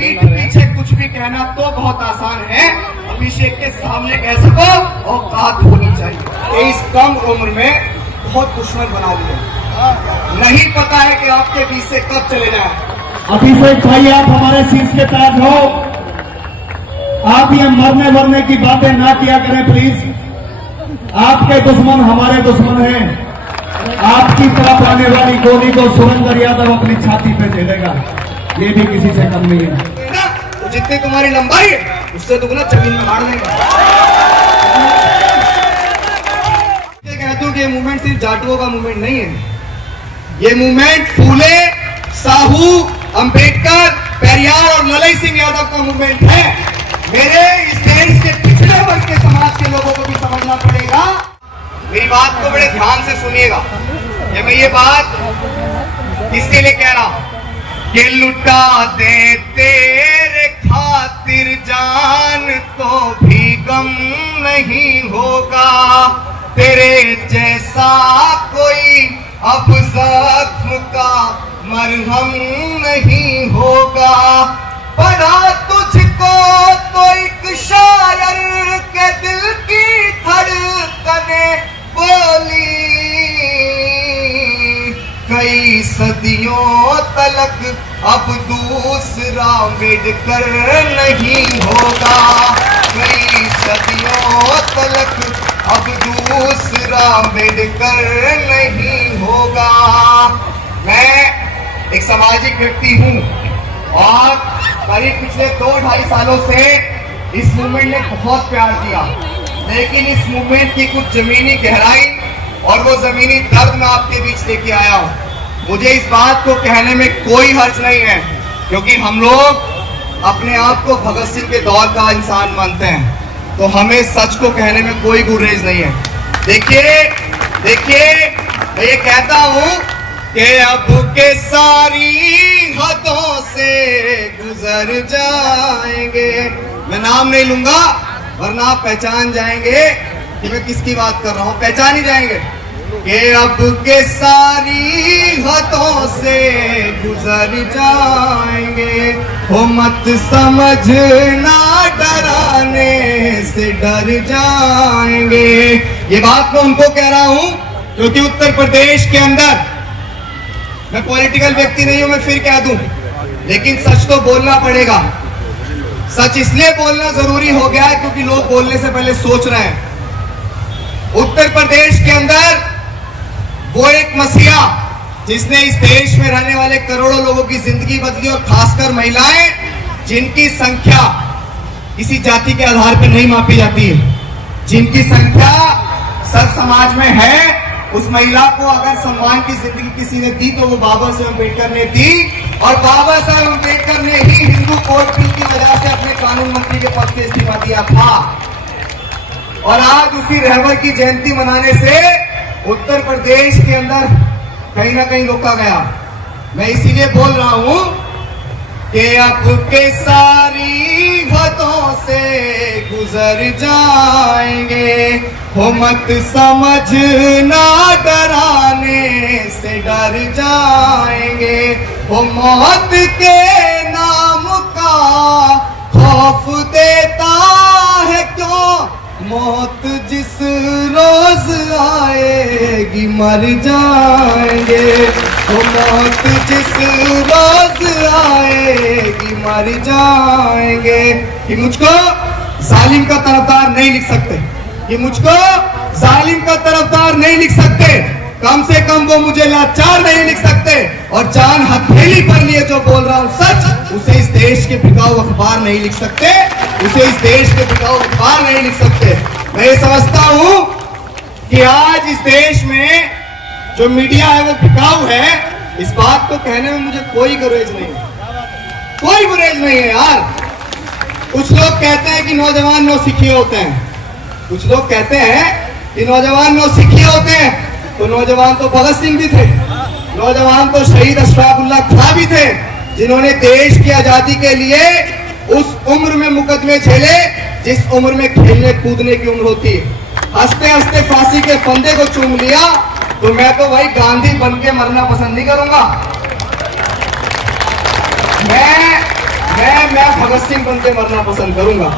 पीठ पीछे कुछ भी कहना तो बहुत आसान है, अभिषेक के सामने कह सको औकात होनी चाहिए। इस कम उम्र में बहुत दुश्मन बना लिए, नहीं पता है कि आपके बीच से कब चले जाए। अभिषेक भाई, आप हमारे शीश के ताज हो, आप ये मरने मरने की बातें ना किया करें प्लीज। आपके दुश्मन हमारे दुश्मन हैं। आपकी तरफ आने वाली गोली को सुरेंद्र यादव अपनी छाती पे झेलेगा, ये भी किसी से कम नहीं है। तो जितनी तुम्हारी लंबाई है उससे दुगना जमीन में गाड़ देंगे। कहता हूं कि ये मूवमेंट सिर्फ जाटुओं का मूवमेंट नहीं है, ये मूवमेंट फूले, साहू, अंबेडकर, पेरियार और ललई सिंह यादव का मूवमेंट है। मेरे इस देश के पिछड़े वर्ग के समाज के लोगों को भी समझना पड़ेगा। मेरी बात को बड़े ध्यान से सुनिएगा। ये मैं ये बात इसके लिए कह रहा हूं कि लुटा दे तेरे खातिर जान तो भी गम नहीं होगा, तेरे जैसा कोई अब जख्म का मरहम नहीं होगा। पढ़ा तुझको तो एक शायर के दिल की धड़कने बोली, कई सदियों तलक अब दूसरा मिलकर नहीं होगा, कई सदियों तलक अब दूसरा मिलकर नहीं होगा। मैं एक सामाजिक व्यक्ति हूं और करीब पिछले 2-2.5 सालों से इस मूवमेंट ने बहुत प्यार दिया, लेकिन इस मूवमेंट की कुछ जमीनी गहराई और वो जमीनी दर्द मैं आपके बीच लेके आया हूं। मुझे इस बात को कहने में कोई हर्ज नहीं है, क्योंकि हम लोग अपने आप को भगत सिंह के दौर का इंसान मानते हैं, तो हमें सच को कहने में कोई गुरेज नहीं है। देखिए मैं ये कहता हूं कि अब के सारी हदों से गुजर जाएंगे। मैं नाम नहीं लूंगा वरना आप पहचान जाएंगे कि मैं किसकी बात कर रहा हूं, पहचान ही जाएंगे कि अब के सारी हदों से गुजर जाएंगे। हो मत समझना डराने से डर जाएंगे। ये बात मैं उनको कह रहा हूं क्योंकि उत्तर प्रदेश के अंदर, मैं पॉलिटिकल व्यक्ति नहीं हूं, मैं फिर कह दूं, लेकिन सच तो बोलना पड़ेगा। सच इसलिए बोलना जरूरी हो गया है क्योंकि लोग बोलने से पहले सोच रहे हैं। उत्तर प्रदेश के अंदर वो एक मसीहा जिसने इस देश में रहने वाले करोड़ों लोगों की जिंदगी बदली, और खासकर महिलाएं जिनकी संख्या किसी जाति के आधार पर नहीं मापी जाती है, जिनकी संख्या सब समाज में है, उस महिला को अगर सम्मान की जिंदगी किसी ने दी तो वो बाबा साहेब अम्बेडकर ने दी, और बाबा साहेब अम्बेडकर ने ही हिंदू कोड बिल की वजह से अपने कानून मंत्री के पद से इस्तीफा दिया था। और आज उसी रहबर की जयंती मनाने से उत्तर प्रदेश के अंदर कहीं ना कहीं रोका गया। मैं इसीलिए बोल रहा हूं कि अब के सारी हदों से गुजर जाएंगे। हो मत समझना डराने से डर जाएंगे। वो मौत के नाम का खौफ देता है क्यों, मौत जिस रोज आएगी मर जाएंगे। वो मौत जिस रोज आएगी मर जाएंगे। कि मुझको जालिम का तरफदार नहीं लिख सकते, कि मुझको जालिम का तरफदार नहीं लिख सकते, कम से कम वो मुझे लाचार नहीं लिख सकते। और जान हथेली पर लिए जो बोल रहा हूं सच, उसे इस देश के बिकाऊ अखबार नहीं लिख सकते, उसे इस देश के बिकाऊ अखबार नहीं लिख सकते। मैं ये समझता हूं कि आज इस देश में जो मीडिया है वो बिकाऊ है, इस बात को कहने में मुझे कोई गुरेज नहीं है, कोई गुरेज नहीं है यार। कुछ लोग कहते हैं कि नौजवान नौसिखिए होते हैं, कुछ लोग कहते हैं कि नौजवान नौसिखिए होते हैं, तो नौजवान तो भगत सिंह भी थे, नौजवान तो शहीद अशफाकुल्लाह खां भी थे, जिन्होंने देश की आजादी के लिए उस उम्र में मुकदमे झेले जिस उम्र में खेलने कूदने की उम्र होती है। हंसते हंसते फांसी के फंदे को चूम लिया, तो मैं तो भाई गांधी बन के मरना पसंद नहीं करूंगा। भगत सिंह बन के मरना पसंद करूंगा।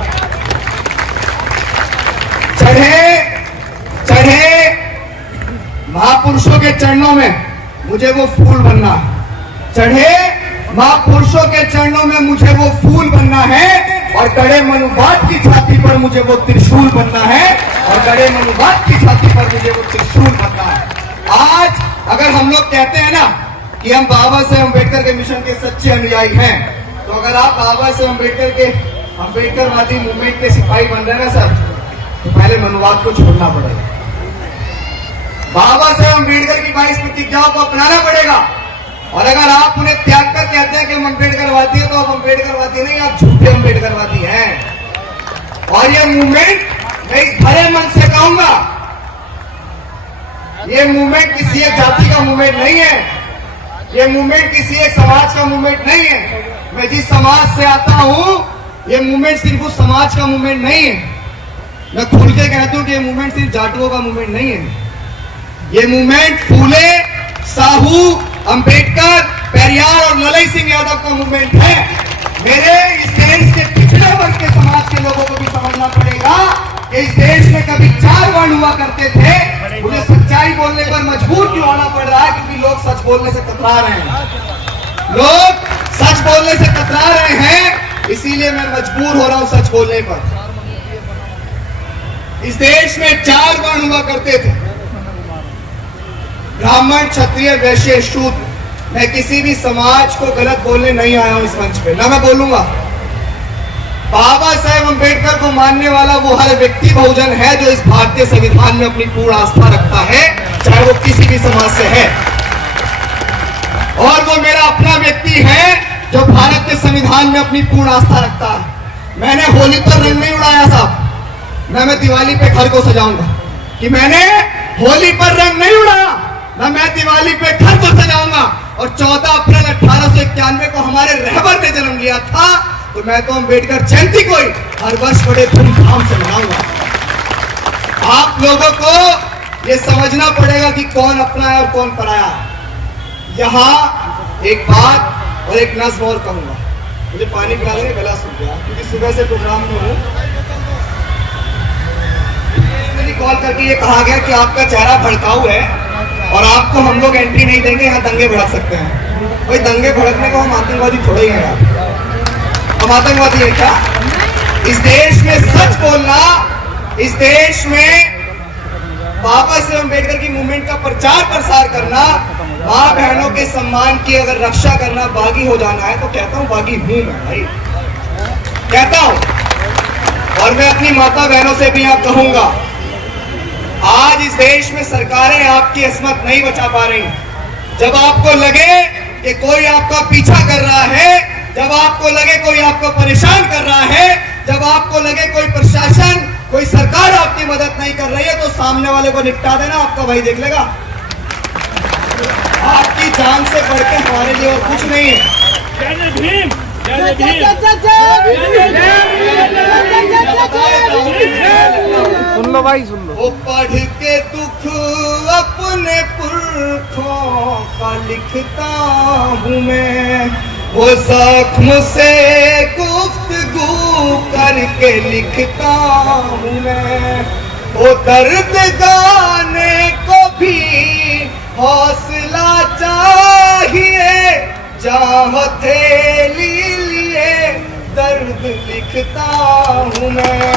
चढ़े महापुरुषों के चरणों में मुझे वो फूल बनना है। चढ़े महापुरुषों के चरणों में मुझे वो फूल बनना है, और गड़े मनुवाद की छाती पर मुझे वो त्रिशूल बनना है, और गड़े मनुवाद की छाती पर मुझे वो त्रिशूल बनना है। आज अगर हम लोग कहते हैं ना कि हम बाबा साहेब अम्बेडकर के मिशन के सच्चे अनुयायी हैं, तो अगर आप बाबा साहेब अम्बेडकर के अम्बेडकरवादी मूवमेंट के सिपाही बन रहे हैं ना सर, तो पहले मनुवाद को छोड़ना पड़ेगा। बाबा साहेब अम्बेडकर की 22 प्रतिज्ञाओं को अपनाना पड़ेगा। और अगर आप उन्हें त्याग कर कहते हैं कि हम अम्बेडकरवादी हैं, तो आप अम्बेडकरवादी नहीं, आप झूठे अम्बेडकरवादी हैं। और ये मूवमेंट मैं इस भरे मन से कहूंगा, ये मूवमेंट किसी एक जाति का मूवमेंट नहीं है, ये मूवमेंट किसी एक समाज का मूवमेंट नहीं है। मैं जिस समाज से आता हूं, ये मूवमेंट सिर्फ उस समाज का मूवमेंट नहीं है। मैं खुल के कहता हूं कि ये मूवमेंट सिर्फ जाटुओं का मूवमेंट नहीं है। ये मूवमेंट फूले, साहू, अंबेडकर, पेरियार और ललई सिंह यादव का मूवमेंट है। मेरे इस देश के पिछड़े वर्ग के समाज के लोगों को भी समझना पड़ेगा कि इस देश में कभी 4 वर्ण हुआ करते थे। मुझे सच्चाई बोलने पर मजबूर क्यों होना पड़ रहा है? क्योंकि लोग सच बोलने से कतरा रहे हैं। लोग सच बोलने से कतरा रहे हैं, इसीलिए मैं मजबूर हो रहा हूं सच बोलने पर। इस देश में 4 वर्ण हुआ करते थे, ब्राह्मण, क्षत्रिय, वैश्य, शूद्र। मैं किसी भी समाज को गलत बोलने नहीं आया हूं इस मंच पे, ना मैं बोलूंगा। बाबा साहेब अम्बेडकर को मानने वाला वो हर व्यक्ति बहुजन है जो इस भारतीय संविधान में अपनी पूर्ण आस्था रखता है, चाहे वो किसी भी समाज से है। और वो मेरा अपना व्यक्ति है जो भारत के संविधान में अपनी पूर्ण आस्था रखता है। मैंने होली पर रंग नहीं उड़ाया साहब, ना मैं दिवाली पे घर को सजाऊंगा कि मैंने होली पर रंग नहीं उड़ाया, ना मैं दिवाली पे घर को सजाऊंगा। और 14 अप्रैल 1891 को हमारे रहबर ने जन्म लिया था, तो मैं तो अम्बेडकर जयंती को ही हर वर्ष बड़े धूमधाम से मनाऊंगा। आप लोगों को ये समझना पड़ेगा कि कौन अपना है और कौन पराया है। यहां एक बात और एक नज्म और कहूंगा, मुझे पानी पिला देंगे, गला सूख गया क्योंकि सुबह से प्रोग्राम में हूं। कॉल करके ये कहा गया कि आपका चेहरा भड़काऊ है और आपको हम लोग एंट्री नहीं देंगे, यहाँ दंगे भड़क सकते हैं। भाई दंगे भड़कने को हम आतंकवादी थोड़े ही हैं यार, हम आतंकवादी है क्या? इस देश में सच बोलना, इस देश में बाबा साहेब अम्बेडकर की मूवमेंट का प्रचार प्रसार करना, माँ बहनों के सम्मान की अगर रक्षा करना, बागी हो जाना है, तो कहता हूँ बागी हूं मैं भाई, कहता हूं। और मैं अपनी माता बहनों से भी यहाँ कहूंगा, आज इस देश में सरकारें आपकी अस्मत नहीं बचा पा रही। जब आपको लगे कि कोई आपका पीछा कर रहा है, जब आपको लगे कोई आपको परेशान कर रहा है, जब आपको लगे कोई प्रशासन, कोई सरकार आपकी मदद नहीं कर रही है, तो सामने वाले को निपटा देना, आपका भाई देख लेगा। आपकी जान से बढ़ के हमारे लिए और कुछ नहीं है। सुन लो भाई, सुन लो। वो पढ़ के दुख अपने पुरखों का लिखता हूँ मैं, वो जख्म से गुफ्तगू करके लिखता हूँ मैं। वो दर्द गाने को भी हौसला चाहिए, जहाँ हथेली लिए दर्द लिखता हूँ मैं।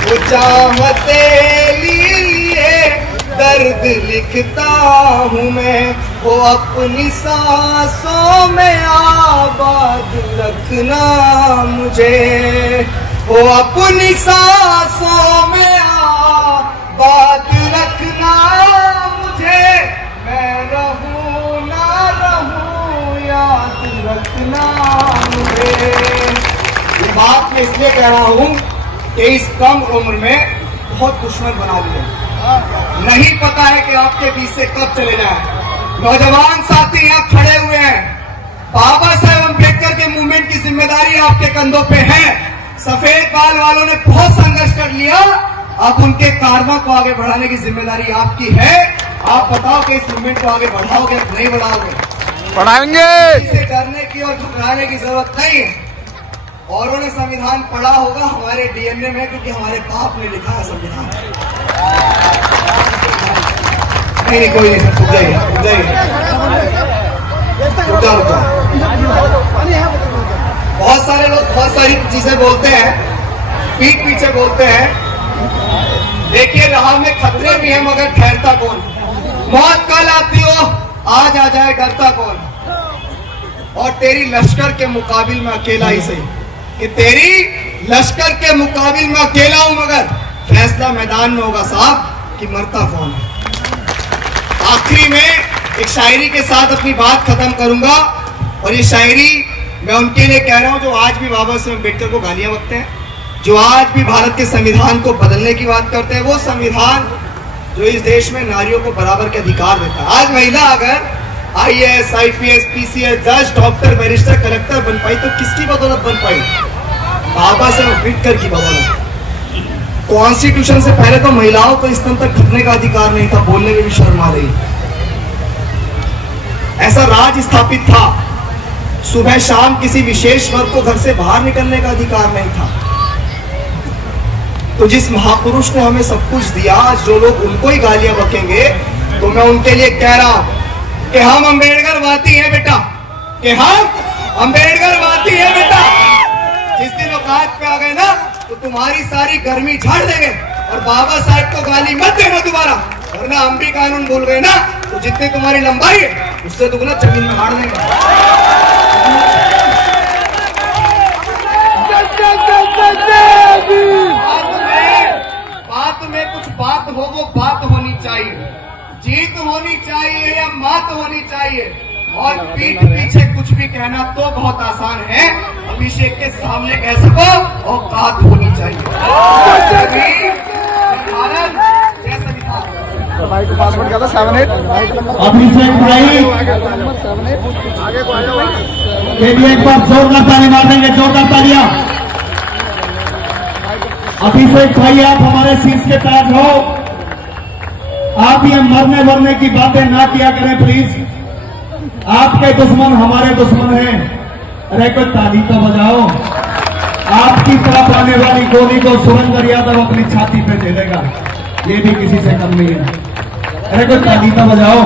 वो जहाँ हथेली लिए दर्द लिखता हूँ मैं। वो अपनी सांसों में आबाद रखना मुझे, वो अपनी सांसों में आबाद रखना मुझे। मैं रहूं ना रहूं याद रखना मुझे। ये बात मैं इसलिए कह रहा हूं कि इस कम उम्र में बहुत दुश्मन बना लिए, नहीं पता है कि आपके बीच से कब चले जाए। नौजवान साथी यहाँ खड़े हुए हैं, बाबा साहेब अम्बेडकर के मूवमेंट की जिम्मेदारी आपके कंधों पे है। सफेद बाल वालों ने बहुत संघर्ष कर लिया, अब उनके कारवा को आगे बढ़ाने की जिम्मेदारी आपकी है। आप बताओ कि इस मूवमेंट को आगे बढ़ाओगे या नहीं बढ़ाओगे? बढ़ाएंगे। इसे डरने की और घबराने की जरूरत नहीं है। औरों ने संविधान पढ़ा होगा, हमारे डीएनए में, क्योंकि हमारे बाप ने लिखा है संविधान। नहीं कोई नहीं, रुक जाइए रुक जाइए, बहुत सारे लोग बहुत सारी चीजें बोलते हैं, पीठ पीछे बोलते हैं। देखिए राह में खतरे भी हैं मगर ठहरता कौन, मौत कल आती हो आज आ जाए डरता कौन। और तेरी लश्कर के मुकाबिल में अकेला ही सही, कि तेरी लश्कर के मुकाबिल में अकेला हूं मगर फैसला मैदान में होगा साहब कि मरता कौन है। आखिरी में एक शायरी के साथ अपनी बात खत्म करूंगा, और ये शायरी मैं उनके लिए कह रहा हूं जो आज भी बाबा साहेब अम्बेडकर को गालियां बकते हैं, जो आज भी भारत के संविधान को बदलने की बात करते हैं। वो संविधान जो इस देश में नारियों को बराबर के अधिकार देता है। आज महिला अगर IAS, IPS, PCS, जज, डॉक्टर, बैरिस्टर, कलेक्टर बन पाई तो किसकी बदौलत बन पाई? बाबा साहेब अम्बेडकर की बदौलत। कॉन्स्टिट्यूशन से पहले तो महिलाओं को स्तन तक ढकने का अधिकार नहीं था, बोलने में भी शर्म आ रही। ऐसा राज स्थापित था, सुबह शाम किसी विशेष वर्ग को घर से बाहर निकलने का अधिकार नहीं था। तो जिस महापुरुष ने हमें सब कुछ दिया, जो लोग उनको ही गालियां बकेंगे, तो मैं उनके लिए कह रहा हूं कि हम अम्बेडकरवादी हैं बेटा, कि हम अम्बेडकरवादी हैं बेटा। जिस दिन औकात पे आ गए ना तो तुम्हारी सारी गर्मी झाड़ देंगे, और बाबा साहब को गाली मत देना दोबारा, वरना हम भी कानून बोल गए ना तो जितनी तुम्हारी लंबाई है उससे दुगना जमीन में गाड़ देंगे। बात में कुछ बात हो, वो बात होनी चाहिए, जीत होनी चाहिए या मात होनी चाहिए। और पीठ पीछे कुछ भी कहना तो बहुत आसान है, अभिषेक के सामने कह सको औकात होनी चाहिए। भारत जय संविधान। अभिषेक भाई के लिए एक बार जोरदार ताली मार देंगे, जोरदार तालियां। अभिषेक भाई आप हमारे शीर्ष के ताज हो, आप ये मरने मरने की बातें ना किया करें प्लीज। आपके दुश्मन हमारे दुश्मन हैं। अरे कोई ताली तो बजाओ। आपकी तरफ आने वाली गोली को सुरेंद्र यादव अपनी छाती पे दे देगा, ये भी किसी से कम नहीं है। अरे कोई ताली तो बजाओ।